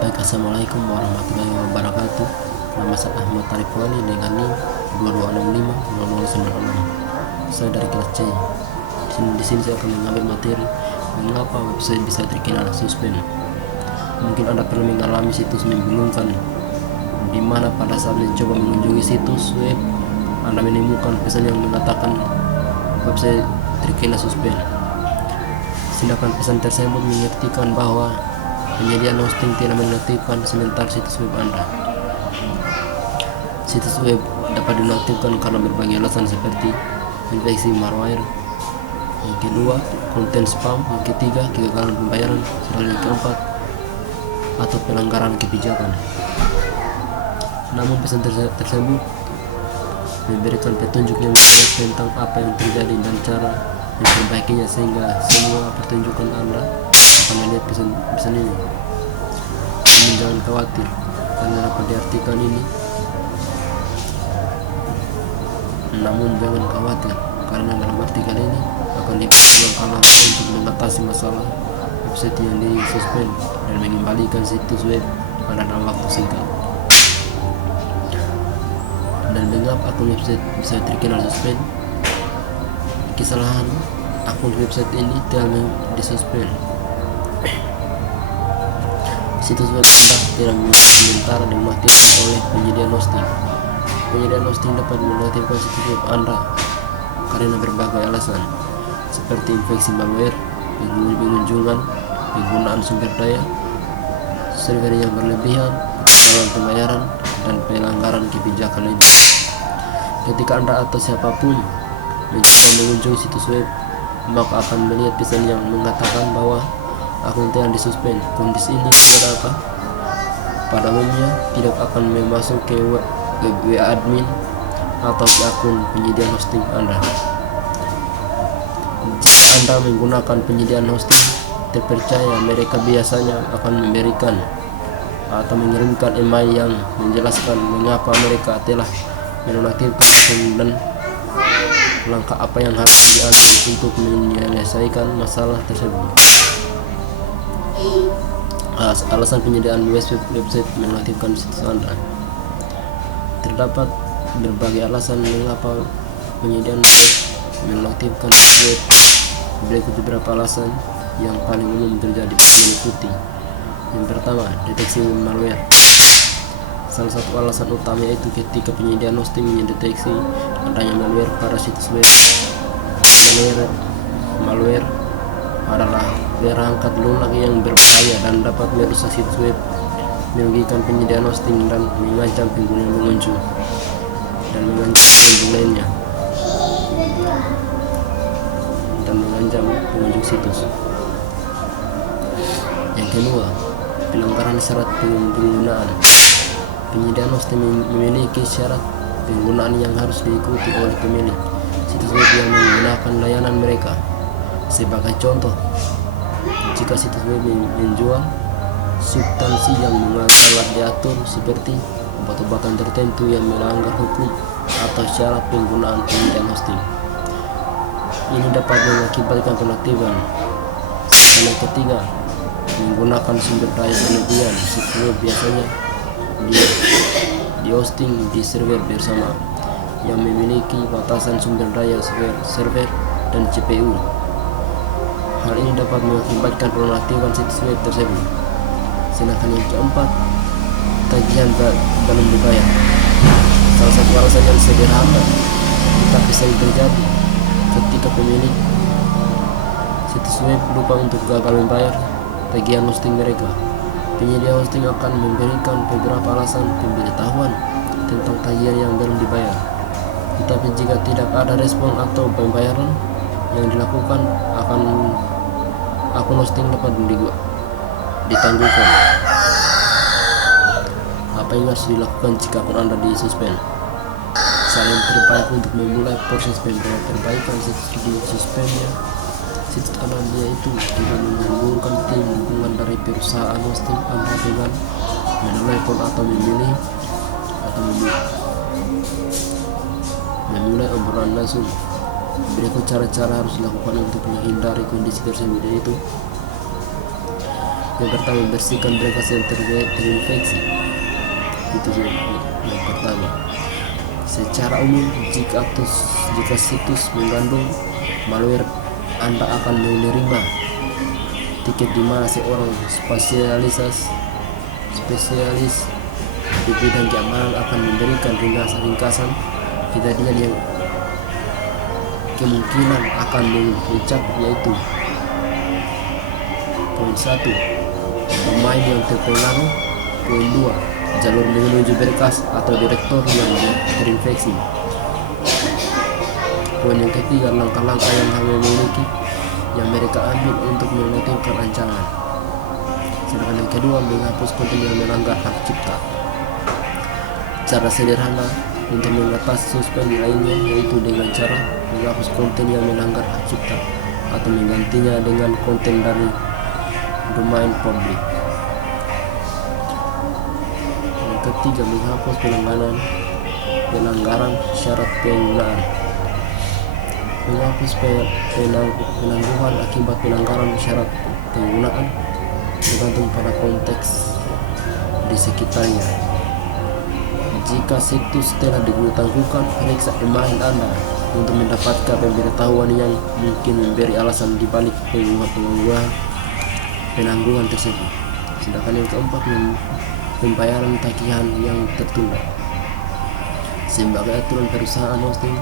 Baik, assalamualaikum warahmatullahi wabarakatuh. Nama saya Ahmad Tarikwani dengan NIM 2265 0096. Saya dari kelas C. Di sini saya akan mengambil materi mengapa website bisa terkena suspend. Mungkin Anda pernah mengalami situs membingungkan, di mana pada saat mencoba mengunjungi situs web Anda menemukan pesan yang mengatakan website terkena suspend. Sedangkan pesan tersebut mengartikan bahwa penyedia hosting tidak menonaktifkan sementara situs web Anda. Situs web dapat dinonaktifkan karena berbagai alasan seperti infeksi malware, yang kedua konten spam, yang ketiga kegagalan pembayaran, serta yang keempat atau pelanggaran kebijakan. Namun pesan tersebut memberikan petunjuk yang jelas tentang apa yang terjadi dan cara memperbaikinya, sehingga semua pertunjukan Anda akan melihat pesan ini. Namun jangan khawatir, karena dapat diartikan ini. Namun jangan khawatir, karena dalam artikel ini akan diberikan langkah-langkah untuk mengatasi masalah website yang disuspend dan mengembalikan situs web pada dalam waktu singkat. Dan mengapa akun website bisa terkena suspend? Kesalahan akun website ini telah disuspend. Situs web Anda tidak sementara dimatikan oleh penyedia hosting. Penyedia hosting dapat menonaktifkan situs web Anda karena berbagai alasan, seperti infeksi malware, pengunjungan, penggunaan sumber daya, server yang berlebihan, kegagalan pembayaran, dan pelanggaran kebijakan lainnya. Ketika Anda atau siapapun mencoba mengunjungi situs web, maka akan melihat pesan yang mengatakan bahwa akun telah disuspend. Kondisi ini berapa? Pada umumnya tidak akan masuk ke web admin atau ke akun penyedia hosting Anda. Jika Anda menggunakan penyediaan hosting terpercaya, mereka biasanya akan memberikan atau mengirimkan email yang menjelaskan mengapa mereka telah menonaktifkan akun dan langkah apa yang harus diambil untuk menyelesaikan masalah tersebut. Alasan penyediaan website menonaktifkan situs Anda. Terdapat berbagai alasan mengapa penyediaan web menonaktifkan situs web. Berikut beberapa alasan yang paling umum terjadi meliputi: yang pertama, deteksi malware. Salah satu alasan utama yaitu ketika penyediaan hosting mendeteksi adanya malware pada situs web. Malware adalah perangkat lunak yang berbahaya dan dapat merusak situs web, merugikan penyediaan hosting, dan mengancam pengunjung dan mengancam pengunjung lainnya dan mengancam pengunjung situs. Yang kedua, pelanggaran syarat penggunaan. Penyediaan hosting memiliki syarat penggunaan yang harus diikuti oleh pemilik situs web yang menggunakan layanan mereka. Sebagai contoh, jika situs web menjual substansi yang salah diatur seperti obat-obatan tertentu yang melanggar hukum atau syarat penggunaan penyediaan hosting, ini dapat mengakibatkan penonaktifkan. Yang ketiga, menggunakan sumber daya berlebihan. Situs web biasanya di hosting di server bersama yang memiliki batasan sumber daya server dan CPU. Hal ini dapat mengakibatkan penonaktifkan situs web tersebut. Sedangkan yang keempat, tagihan belum dibayar. Salah satu alasan yang sederhana tetapi sering terjadi ketika pemilik situs web lupa untuk gagal membayar tagihan hosting mereka. Penyedia hosting akan memberikan beberapa alasan pemberitahuan tentang tagihan yang belum dibayar. Tetapi jika tidak ada respon atau pembayaran yang dilakukan, akun hosting dapat ditangguhkan. Apa yang harus dilakukan jika akun Anda disuspend? Cara yang terbaik untuk memulai proses perbaikan situs disuspendnya situs Anda yaitu dengan menghubungkan tim dukungan dari perusahaan hosting Anda dengan menelepon atau memulai obrolan langsung. Berikut cara-cara harus dilakukan untuk menghindari kondisi tersebut, yaitu Yang pertama, bersihkan berkas yang terinfeksi. Itu yang pertama. Secara umum, jika situs mengandung malware, Anda akan menerima tiket di mana seorang spesialis di bidang keamanan akan memberikan ringkasan kejadian yang kemungkinan akan memuncak, yaitu poin 1, domain yang terpengaruh. Poin 2, jalur menuju berkas atau direktori yang terinfeksi. Poin yang ketiga, langkah-langkah yang mereka ambil untuk menemukan ancaman. Sedangkan yang kedua, menghapus konten yang melanggar hak cipta. Cara sederhana untuk mengatasi suspend lainnya yaitu dengan cara menghapus konten yang melanggar hak cipta atau menggantinya dengan konten dari domain publik. Yang ketiga, menghapus pelanggaran syarat penggunaan. Menghapus penangguhan akibat pelanggaran syarat penggunaan tergantung pada konteks di sekitarnya. Jika situs telah ditangguhkan, periksa email Anda untuk mendapatkan pemberitahuan yang mungkin memberi alasan dibalik penangguhan tersebut. Sedangkan yang keempat, pembayaran tagihan yang tertunda. Sebagai aturan perusahaan hosting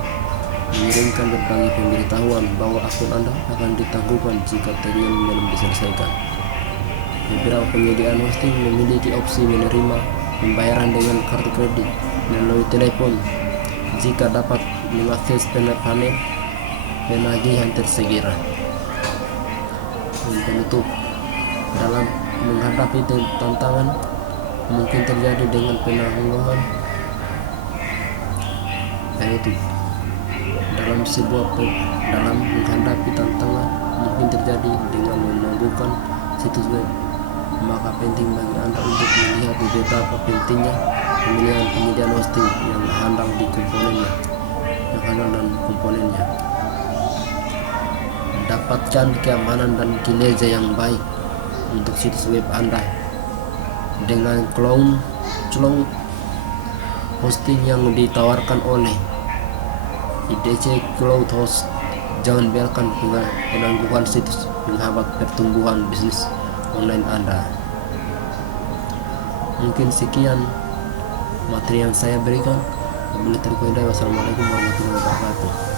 mengirimkan berbagai pemberitahuan bahwa akun Anda akan ditangguhkan jika tagihan belum diselesaikan. Beberapa penyediaan hosting memiliki opsi menerima pembayaran dengan kartu kredit melalui telepon jika dapat mengakses panel penagihan tersegera. Penutup, dalam menghadapi tantangan mungkin terjadi dengan penangguhan, yaitu dalam menghadapi tantangan mungkin terjadi dengan menangguhkan situs web, maka penting bagi Anda untuk melihat beberapa pentingnya pemilihan penyediaan hosting yang handal dan komponennya. Dapatkan keamanan dan kinerja yang baik untuk situs web Anda dengan cloud hosting yang ditawarkan oleh IDC Cloud Host. Jangan biarkan penangguhan situs menghambat pertumbuhan bisnis online Anda. Mungkin sekian materi yang saya berikan. Wassalamualaikum warahmatullahi wabarakatuh.